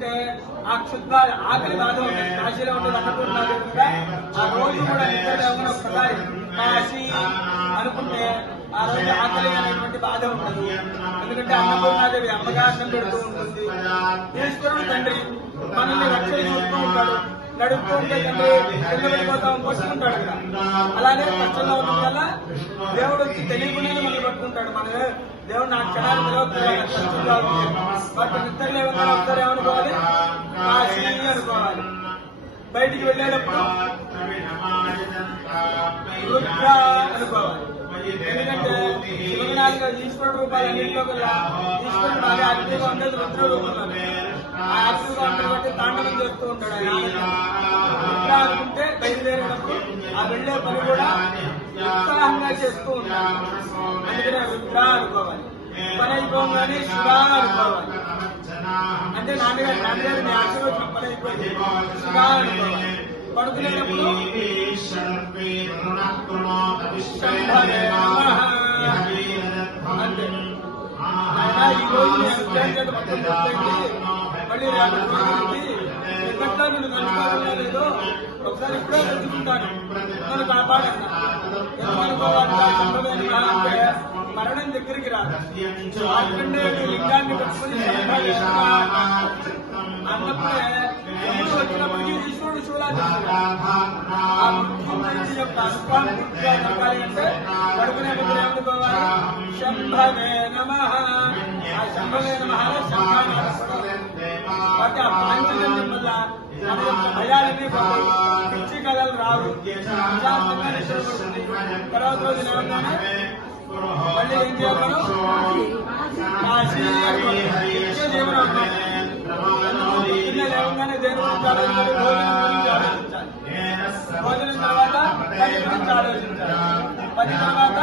చేసుకుంటే ఆ క్షుద్ర ఆకలి బాధ ఉంటుంది. కాశీలో ఉంటుంది అన్నపూర్ణాదేవి కూడా ఆ రోజు కూడా నిత్యదేవుని ఒక్కసారి కాశీ అనుకుంటే ఆ రోజు ఆకలి అనేటువంటి బాధ ఉండదు. ఎందుకంటే అన్నపూర్ణాదేవి అమ్మగా అన్నం పెడుతూ ఉంటుంది. ఈశ్వరుడు తండ్రి మనల్ని రక్షణ చూస్తూ ఉంటాడు. నడుపుతూ ఉంటే తండ్రి కింద పడిపోతాం కొట్టుకుంటాడు కదా. అలానే కష్టంలో ఉండడం వల్ల దేవుడు వచ్చి తెలియకుండానే మనల్ని పట్టుకుంటాడు. మన దేవుడు నా క్షణాలు నిలవచ్చుకోవాలి. వాటి నిద్రలు ఏమన్నా ఒకసారి ఏమనుకోవాలి, కాశీ అనుకోవాలి. బయటికి వెళ్ళేటప్పుడు రుద్ర అనుకోవాలి. ఎందుకంటే శివనాలుగా ఈశ్వరుడు రూపాయలు అన్నింటిలో కల్లా ఈశ్వరుడు బాగా యాక్టివ్గా ఉండేది రుద్ర రూపంలో. ఆ యాక్టివ్గా ఉండడం బట్టి తాండవం చేస్తూ ఉంటాడు ఆయన. రుద్ర అనుకుంటే బయలుదేరినప్పుడు ఆ వెళ్లే పని కూడా ఉత్సాహంగా చేస్తూ ఉంటాడు. అందుకనే రుద్ర అనుకోవాలి. పని అయిపోగానే శివ అనుకోవాలి. అంటే నాన్నగారు మీ ఆశీర్వచనం పని అయిపోయింది శివ అనుకోవాలి. పడుకునేటప్పుడు అంతే. ఆయన ఈ రోజు నేను మొత్తం మళ్ళీ ఎక్కడ నేను కలుసుకోవాలో లేదో ఒకసారి ఇప్పుడే తెలుసుకుంటాను. నన్ను కాపాడన్నా ఎందుకనుకోవాలి. అంటే మరణం దగ్గరికి రాదు. అక్కడే లింగాన్ని పెట్టుకుని అన్నప్పుడే ఎప్పుడు వచ్చినప్పటికీ ఈశ్వరుడు చూడాలి. ఆ మృత్యుంజయుడి యొక్క అనుభవం పూర్తిగా చెప్పాలి అంటే పడుకునే ముందు ఏమనుకోవాలి, శంభవే నమః. ఆ శంభవే నమః వాటి ఆ పాంచజన్యం వల్ల మన యొక్క భయాలన్నీ పిచ్చి కథలు రావు. ప్రశాంతంగా నిద్రపడుతుంది. తర్వాత రోజు లేవగానే మళ్ళీ ఏం చేయాలి, కాశీ జీవనం లేవగానే దేని గురించి ఆలోచించాలి, భోజనం తర్వాత పని గురించి ఆలోచించాలి. పని తర్వాత